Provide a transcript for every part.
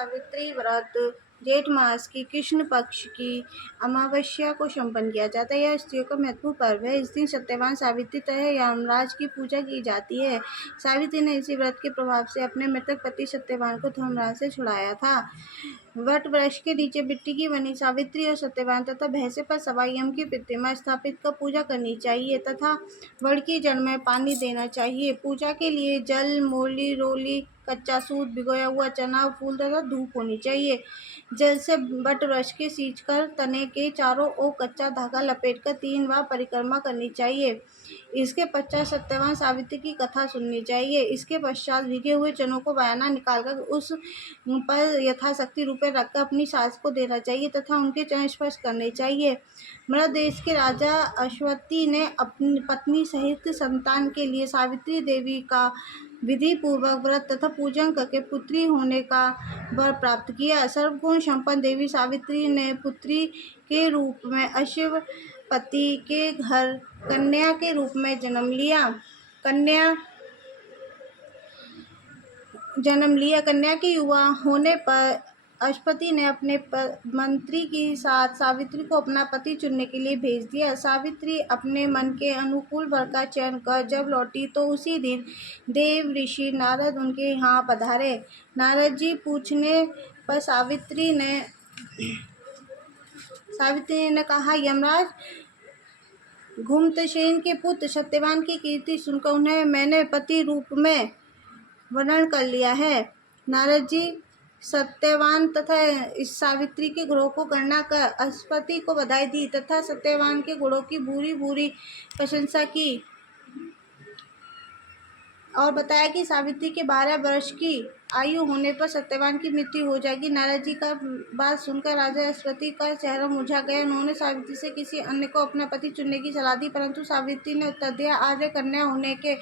सावित्री व्रत जेठ मास की कृष्ण पक्ष की अमावस्या को संपन्न किया जाता है। यह स्त्रियों का महत्वपूर्ण पर्व है। इस दिन सत्यवान सावित्री तथा यमराज की पूजा की जाती है। सावित्री ने इसी व्रत के प्रभाव से अपने मृतक पति सत्यवान को धर्मराज से छुड़ाया था। वट वृक्ष के नीचे मिट्टी की बनी सावित्री और सत्यवान तथा भैंसे पर सवार यम की प्रतिमा स्थापित कर पूजा करनी चाहिए तथा वड़ की जड़ में पानी देना चाहिए। पूजा के लिए जल, मूली, रोली, कच्चा सूत, भिगोया हुआ चना, फूल तथा धूप होनी चाहिए। जल से वट वृक्ष के सींचकर तने के चारों ओर कच्चा धागा लपेटकर 3 बार परिक्रमा करनी चाहिए। इसके पश्चात सत्यवान सावित्री की कथा सुननी चाहिए। इसके पश्चात भीगे हुए चनों को बयाना निकालकर उस पर यथाशक्ति रुपए रखकर अपनी सास को देना चाहिए तथा उनके चरण स्पर्श करने चाहिए। मृत देश के राजा अश्वती ने अपनी पत्नी सहित संतान के लिए सावित्री देवी का विधि पूर्वक व्रत तथा पूजन करके पुत्री होने का वर प्राप्त किया। सर्वगुण संपन्न देवी सावित्री ने पुत्री के रूप में अश्वपति के घर कन्या के रूप में जन्म लिया। कन्या के युवा होने पर अश्वपति ने अपने मंत्री के साथ सावित्री को अपना पति चुनने के लिए भेज दिया। सावित्री अपने मन के अनुकूल वर का चयन कर जब लौटी तो उसी दिन देव ऋषि नारद उनके यहाँ पधारे। नारद जी पूछने पर सावित्री ने कहा, यमराज, घुमतसेन के पुत्र सत्यवान की कीर्ति सुनकर उन्हें मैंने पति रूप में वर्ण कर लिया है। नारद जी सत्यवान तथा इस सावित्री के गुणों को गणना कर अश्वपति को बधाई दी तथा सत्यवान के गुणों की भूरी भूरी प्रशंसा की और बताया कि सावित्री के 12 वर्ष की आयु होने पर सत्यवान की मृत्यु हो जाएगी। नारद जी का बात सुनकर राजा अश्वपति का चेहरा मुरझा गया। उन्होंने सावित्री से किसी अन्य को अपना पति चुनने की सलाह दी, परंतु सावित्री ने उत्तर दिया, आर्य कन्या होने के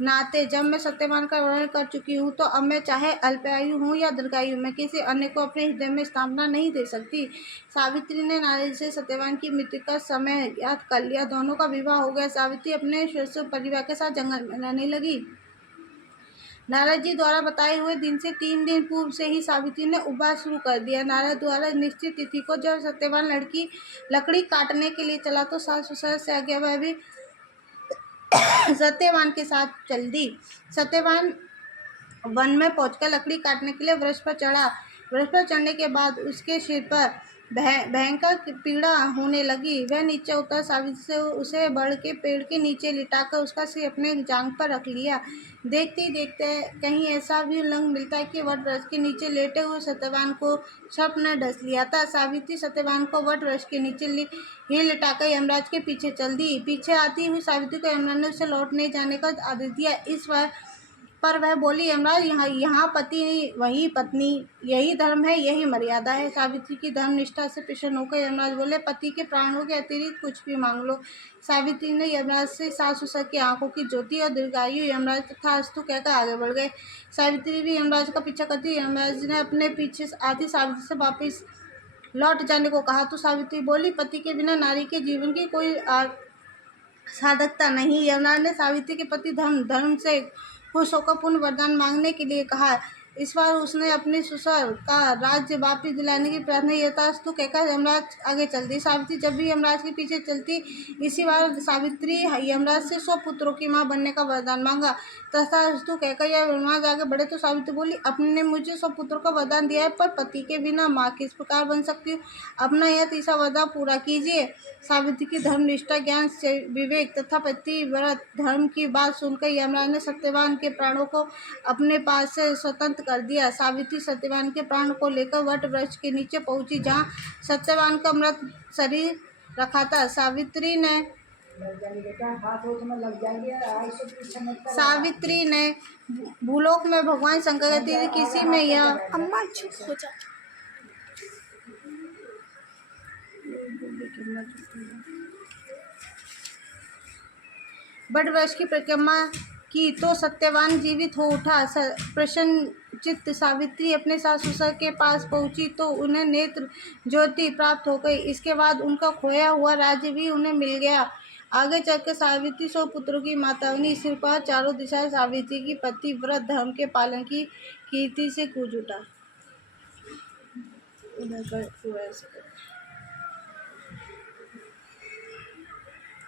नाते जब मैं सत्यवान का वर्णन कर चुकी हूँ तो अब मैं चाहे अल्पायु हूँ या दीर्घायु, मैं किसी अन्य को अपने हृदय में स्थापना नहीं दे सकती। सावित्री ने नारद से सत्यवान की मृत्यु का समय ज्ञात कर लिया। दोनों का विवाह हो गया। सावित्री अपने श्रेष्ठ परिवार के साथ जंगल में रहने लगी। नारद जी द्वारा बताए हुए दिन से 3 दिन पूर्व से ही सावित्री ने उपवास शुरू कर दिया। नारद द्वारा निश्चित तिथि को जब सत्यवान लकड़ी काटने के लिए चला तो सास ससुर से आज्ञा वह भी सत्यवान के साथ चल दी। सत्यवान वन में पहुंचकर लकड़ी काटने के लिए वृक्ष पर चढ़ा। वृक्ष पर चढ़ने के बाद उसके सिर पर भयंकर पीड़ा होने लगी। वह नीचे उतर सावित्री से उसे बढ़ के पेड़ के नीचे लिटाकर उसका सिर अपने जांघ पर रख लिया। देखते ही देखते कहीं ऐसा भी उल्लंघ मिलता है कि वट वृक्ष के नीचे लेटे हुए सत्यवान को सर्प ने डस लिया था। सावित्री सत्यवान को वट वृक्ष के नीचे ही लिटाकर यमराज के पीछे चल दी। पीछे आती हुई सावित्री को यमराज ने उसे लौट नहीं जाने का आदेश दिया। इस पर वह बोली, यमराज, यहाँ पति वही पत्नी, यही धर्म है, यही मर्यादा है। सावित्री की धर्म निष्ठा से प्रसन्न होकर यमराज बोले, पति के प्राणों के अतिरिक्त कुछ भी मांग लो। सावित्री ने यमराज से सास ससुर की आंखों की ज्योति और दीर्घायु यमराज तथास्तु कहकर आगे बढ़ गए। सावित्री भी यमराज का पीछा करती। यमराज ने अपने पीछे आती सावित्री से वापिस लौट जाने को कहा तो सावित्री बोली, पति के बिना नारी के जीवन की कोई सार्थकता नहीं। यमराज ने सावित्री के पति धर्म से खुश होकर पुण्य वरदान मांगने के लिए कहा। इस बार उसने अपने ससुर का राज्य वापिस दिलाने की प्रार्थना यथास्तु कहकर यमराज आगे चल दी। सावित्री जब भी यमराज के पीछे चलती, इसी बार सावित्री यमराज से 100 पुत्रों की मां बनने का वरदान मांगा। तथास्तु कहकर यमराज आगे बढ़े तो सावित्री बोली, आपने मुझे 100 पुत्रों का वरदान दिया है, पर पति के बिना माँ किस प्रकार बन सकती हूँ? अपना यह तीसरा वरदान पूरा कीजिए। सावित्री की धर्मनिष्ठा, ज्ञान से विवेक तथा पतिव्रत धर्म की बात सुनकर यमराज ने सत्यवान के प्राणों को अपने पास से स्वतंत्र कर दिया। सावित्री सत्यवान के प्राण को लेकर वट वृक्ष के नीचे पहुंची, जहां सत्यवान का मृत शरीर रखा था। सावित्री ने भूलोक में भगवान शंकर के किसी में यह अम्मा चुप हो जा वट वृक्ष की परिक्रमा की तो सत्यवान जीवित हो उठा। प्रसन्नचित्त सावित्री अपने सास ससुर के पास पहुंची तो उन्हें नेत्र ज्योति प्राप्त हो गई। इसके बाद उनका खोया हुआ राज्य भी उन्हें मिल गया। आगे चलकर सावित्री 100 पुत्रों की माता बनी। इस प्रकार चारों दिशाएं सावित्री की पतिव्रत धर्म के पालन की कीर्ति से गूंज उठा। उधर कर हुआ है।